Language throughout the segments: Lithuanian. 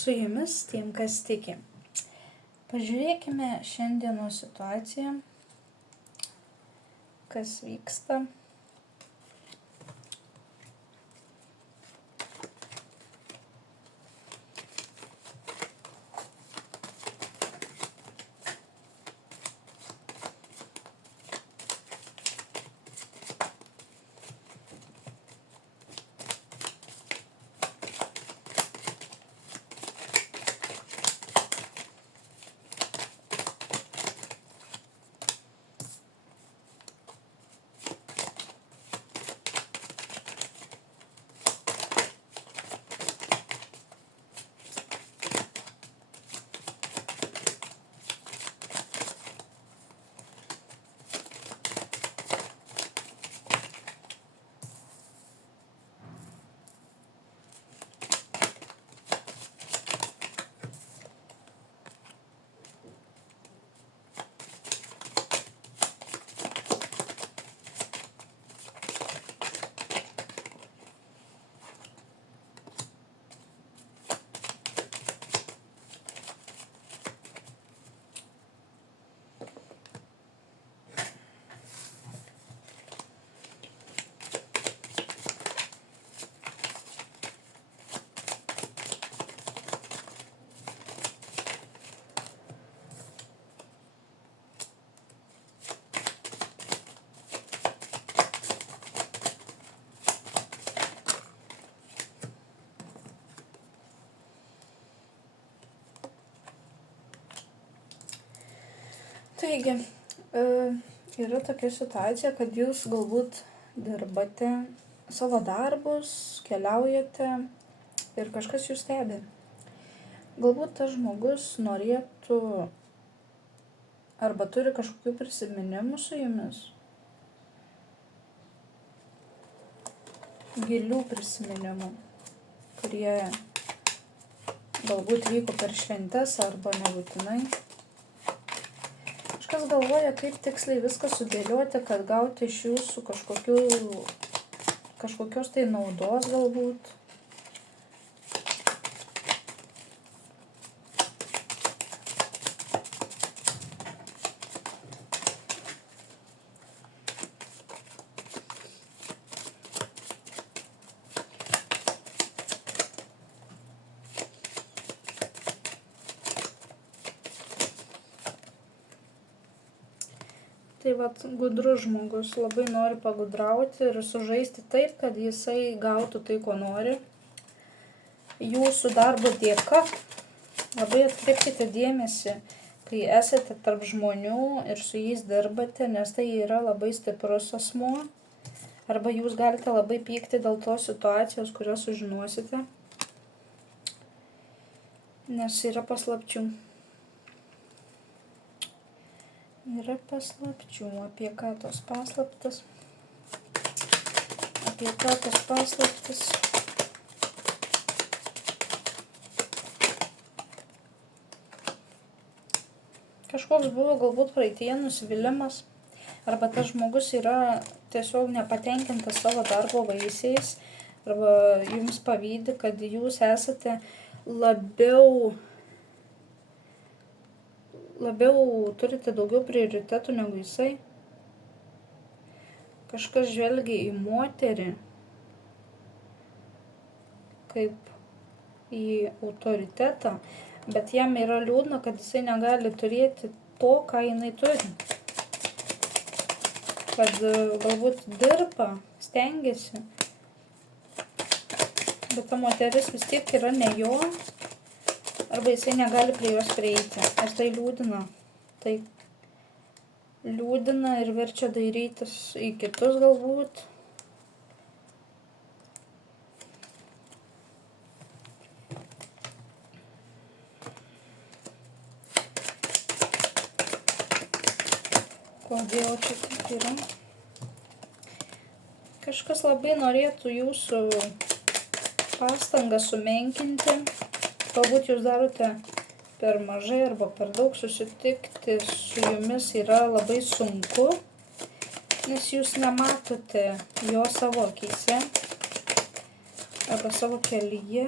su jumis tiem, kas tiki. Pažiūrėkime šiandienos situaciją, kas vyksta. Taigi, yra tokia situacija, kad jūs galbūt dirbate savo darbus, keliaujate ir kažkas jūs stebi. Galbūt tas žmogus norėtų arba turi kažkokių prisiminimų su jumis. Gilių prisiminimų, kurie galbūt vyko per šventes arba nebūtinai. Kažkas galvoja, kaip tiksliai viską sudėlioti, kad gauti iš jūsų kažkokios tai naudos galbūt. Tai vat gudrus žmogus labai nori pagudrauti ir sužaisti taip, kad jisai gautų tai, ko nori. Jūsų darbo dėka labai atkreipkite dėmesį, kai esate tarp žmonių ir su jais dirbate, nes tai yra labai stiprus asmuo. Arba jūs galite labai pykti dėl tos situacijos, kurios sužinosite, nes yra paslapčių. Yra paslapčių, apie ką tos paslaptis. Kažkoks buvo galbūt praeityje nusivylimas, arba tas žmogus yra tiesiog nepatenkintas savo darbo vaisiais, arba jums pavydi, kad jūs esate labiau turite daugiau prioritetų negu jisai. Kažkas žvelgia į moterį kaip į autoritetą, bet jam yra liūdna, kad jisai negali turėti to, ką jinai turi. Kad galbūt dirba, stengiasi, bet ta moteris vis tiek yra ne jo. Arba jisai negali prie jos prieiti. Ir tai liūdina. Tai liūdina ir verčia dairytis į kitus galbūt. Kodėl čia taip yra? Kažkas labai norėtų jūsų pastangą sumenkinti. Galbūt jūs darote per mažai arba per daug, susitikti su jumis yra labai sunku, nes jūs nematote jo savo akyse arba savo kelyje.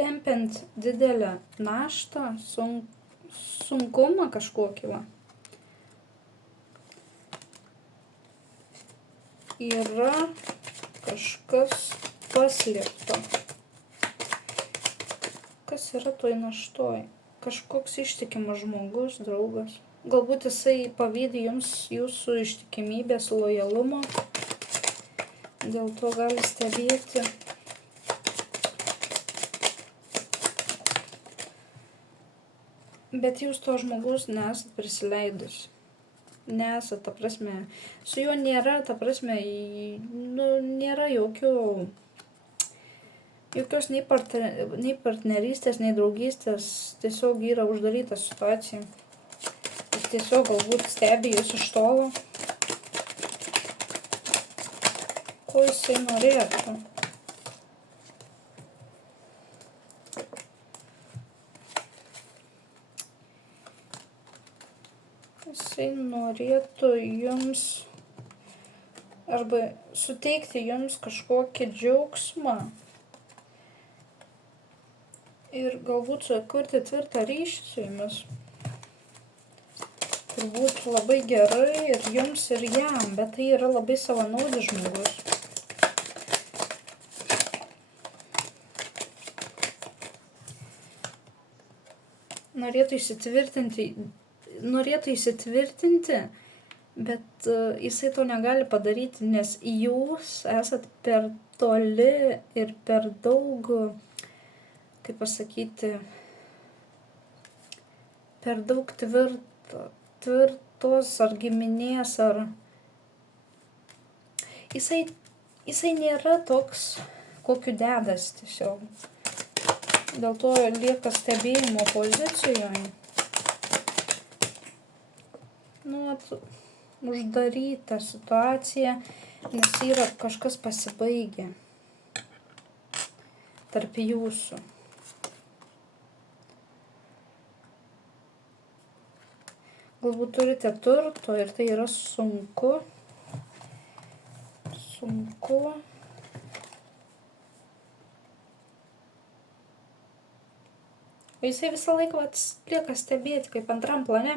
tempiant didelę naštą, sunkumą kažkokį va. Yra kažkas paslėpta. Kas yra toj naštoj? Kažkoks ištikimas žmogus, draugas. Galbūt jisai pavydi jums jūsų ištikimybės, lojalumo. Dėl to gali stebėti. Bet jūs to žmogus nesat prisileidus. Nesat, ta prasme, su juo nėra, ta prasme, nėra jokios nei partnerystės, nei draugystės, tiesiog yra uždaryta situacija. Jis tiesiog galbūt stebi jūs iš tolo. Ko jisai norėtų? Jisai norėtų jums arba suteikti jums kažkokį džiaugsmą ir galbūt sukurti tvirtą ryšį su jumis. Turbūt labai gerai ir jums, ir jam, bet tai yra labai savanaudis žmogus. Norėtų įsitvirtinti, bet jisai to negali padaryti, nes jūs esat per toli ir per daug, kaip pasakyti, per daug tvirtos ar giminės, ar jisai nėra toks, kokiu dedas tiesiog. Dėl to lieka stebėjimo pozicijoje. Uždaryta situacija, nes yra kažkas pasibaigę tarp jūsų. Galbūt turite turto ir tai yra sunku. Jisai visą laiką lieka stebėti kaip antram plane.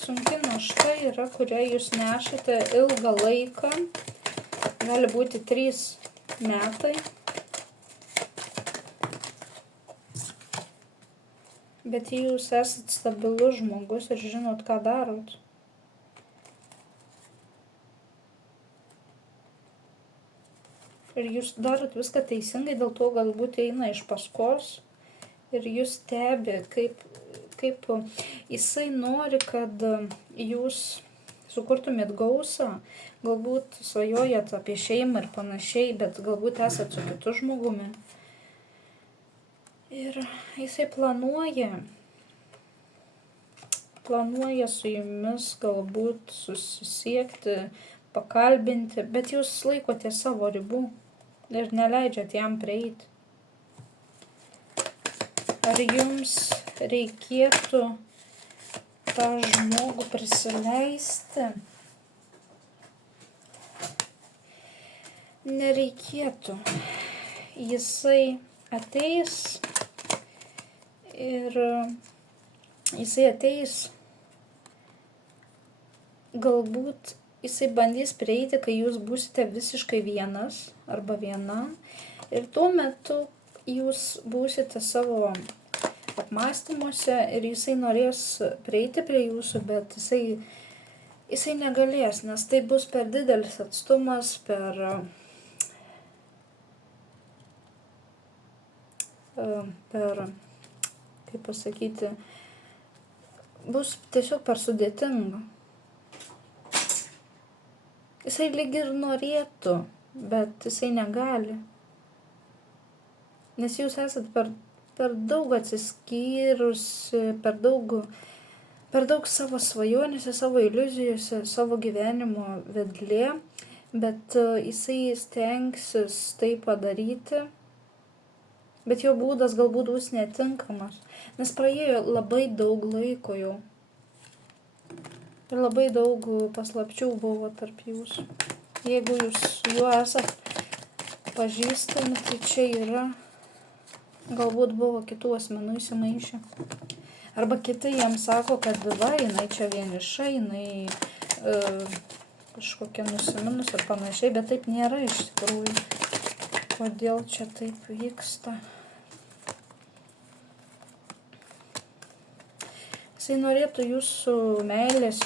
Sunki našta yra, kurią jūs nešate ilgą laiką. Gali būti 3 metai. Bet jūs esat stabilus žmogus ir žinot, ką darot. Ir jūs darot viską teisingai, dėl to galbūt eina iš paskos. Ir jūs stebi, kaip jisai nori, kad jūs sukurtumėt gausą, galbūt svajojat apie šeimą ir panašiai, bet galbūt esat su kitu žmogumi. Ir jisai planuoja su jumis galbūt susisiekti, pakalbinti, bet jūs laikote savo ribų ir neleidžiat jam prieiti. Ar jums reikėtų tą žmogų prisileisti? Nereikėtų. Jisai ateis ir galbūt jisai bandys prieiti, kai jūs būsite visiškai vienas arba viena ir tuo metu jūs būsite savo apmąstymuose ir jisai norės prieiti prie jūsų, bet jisai negalės, nes tai bus per didelis atstumas, kaip pasakyti, bus tiesiog per sudėtinga. Jisai lyg ir norėtų, bet jisai negali. Nes jūs esat per daug atsiskyrusi, per daug savo svajonėse, savo iliuzijose, savo gyvenimo vedlė, bet jisai stengsis tai padaryti, bet jo būdas galbūt bus netinkamas, nes praėjo labai daug laiko jau. Ir labai daug paslapčių buvo tarp jūsų. Jeigu jūs juo esat pažįstami, tai čia yra, galbūt buvo kitų asmenų įsimaišę. Arba kiti jiems sako, kad va, jinai čia vieniša, jinai kažkokia nusiminus ir panašiai, bet taip nėra iš tikrųjų. Kodėl čia taip vyksta? Jisai norėtų jūsų meilės,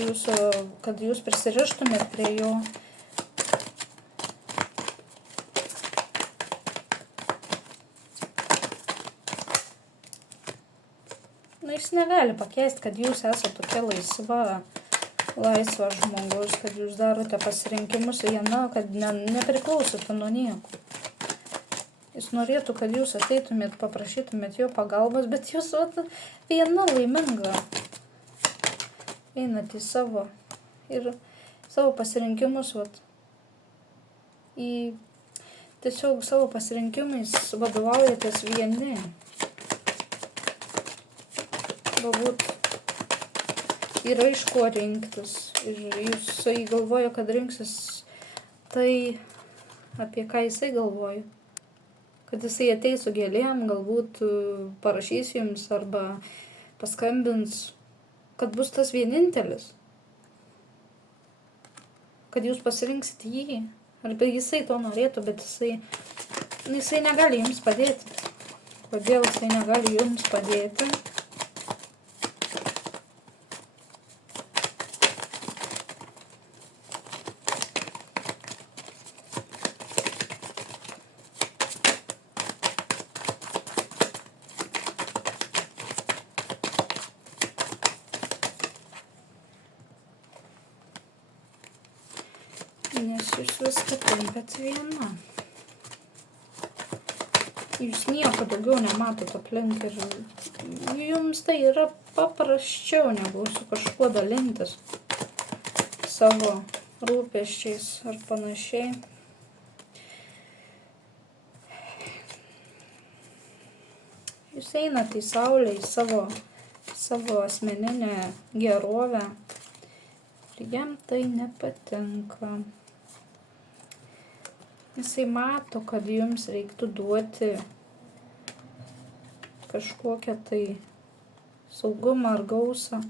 kad jūs prisirištumėt prie jo. Na, jis negali pakeisti, kad jūs esate tokia laisvas žmogus, kad jūs darote pasirinkimus viena, kad nepriklausote nuo nieko. Jis norėtų, kad jūs ateitumėt, paprašytumėt jo pagalbos, bet jūs viena laiminga. Einat į savo pasirinkimus, tiesiog savo pasirinkimais vadovaujatės vieni. Galbūt yra iš ko rinktis ir jisai galvoja, kad rinksis tai, apie ką jisai galvoja. Kad jisai ateis su gėlėm, galbūt parašys jums arba paskambins, kad bus tas vienintelis. Kad jūs pasirinksit jį. Arba jisai to norėtų, bet jisai negali jums padėti. Kodėl jisai negali jums padėti? Nes jūs viską tampėt viena. Jūs nieko daugiau nematot aplink ir jums tai yra paprasčiau negu su kažkuo dalintis savo rūpesčiais ar panašiai. Jūs einat į saulę, į savo asmeninę gerovę ir jam tai nepatinka. Jisai mato, kad jums reiktų duoti kažkokią tai saugumą ar gausą,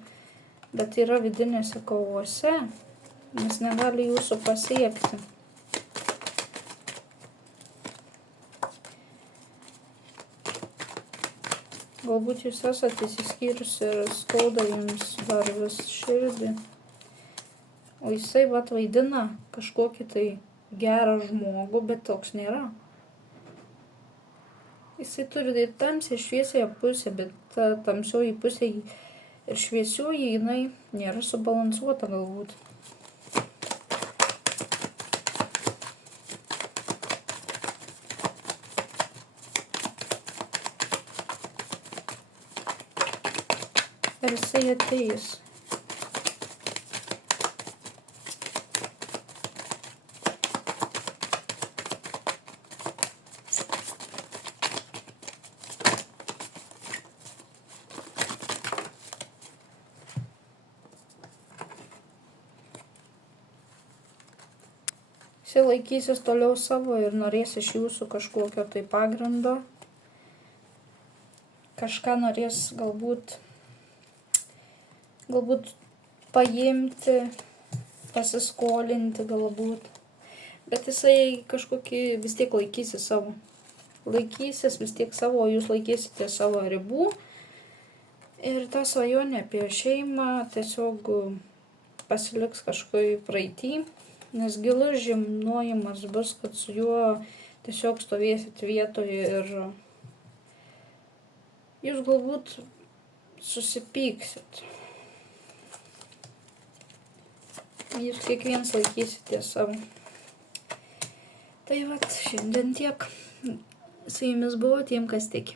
bet yra vidinėse kovose, nes negali jūsų pasiekti. Galbūt jūs esate įsiskyrusi ir skauda jums dar vis širdį, o jisai vaidina kažkokį tai gerą žmogų, bet toks nėra. Jisai turi ir tamsią šviesiąją pusę, bet ta tamsioji pusė ir šviesioji jinai nėra subalansuota galbūt. Ir jisai ateis. Jisai laikysis toliau savo ir norės iš jūsų kažkokio tai pagrindo. Kažką norės galbūt paimti, pasiskolinti galbūt. Bet jisai kažkokį vis tiek laikysis savo. Laikysis vis tiek savo, jūs laikysite savo ribų. Ir ta svajonė apie šeimą tiesiog pasiliks kažkokį praeitį. Nes gilus žinojimas bus, kad su juo tiesiog stovėsit vietoje ir jūs galbūt susipyksit. Jūs kiekvienas laikysite savo. Tai šiandien tiek. Su jumis buvo tiem, kas tiki.